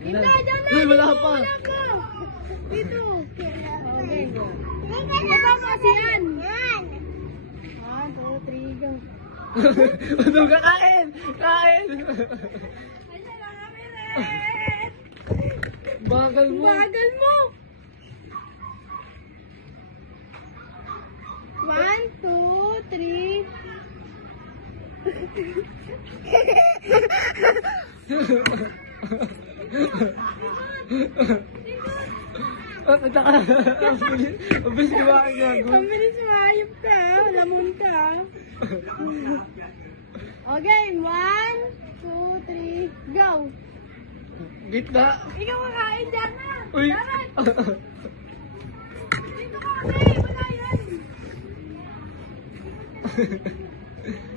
Hindi, dyan na. Uy, wala pa. Wala pa. Dito. Okay. Ito kasi yan. 1, 2, 3, go. Ano ka? Kain! Kain! Bagal mo. Bagal mo. 1, 2, 3. Punta ka na. Ang bilis kumain gago. Ang bilis maayop ka. Lamon ka. Okay, 1, 2, 3, go. Gitna. Ikaw kakain dyan na. Uy. Dapat. Dito ka, okay. Wala yan.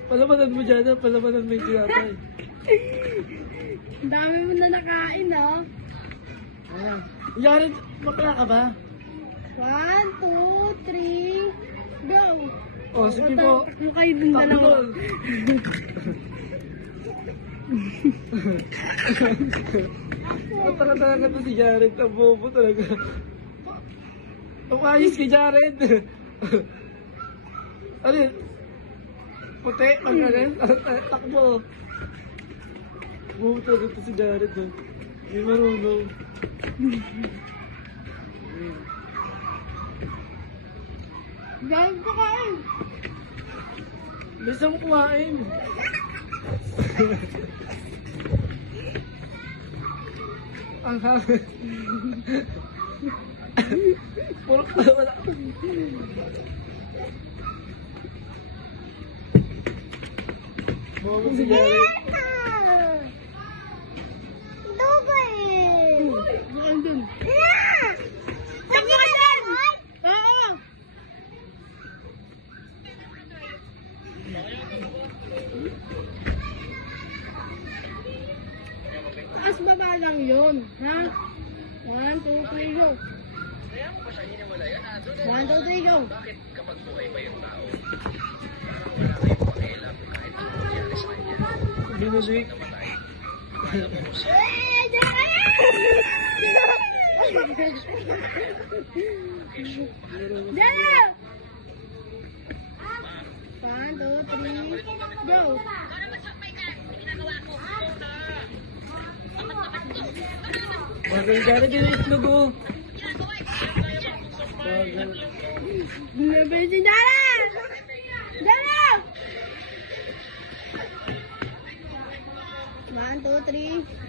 Palamanan mo dyan. Palamanan mo yung tinatay. Ang dami mo na nakain, ha? Ayan. Yared, bakla ka ba? 1, 2, 3, go. O, sige po. Takbo kayo dun dalawa. Ang talaga to si Jared. Ang bobo talaga. Ang ayos kay Jared. Ano yun? Puti? Pag ano? Takbo. Bobo talaga to si Jared. Hindi marunong. Gawin ko kain. Bisa mo kumain. Ang hangin. Puro ka wala. Bobo si Jared. Saan dun? Takbo ka dyan! Oo! Taas baba lang yun, ha? 1, 2, 3, go! 1, 2, 3, go! Binibig. Diyan na! 1, 2, 3, go! Bagal Jared yung itlog oh. Bagal. Bumabay si Diyan! Diyan na! 1, 2, 3,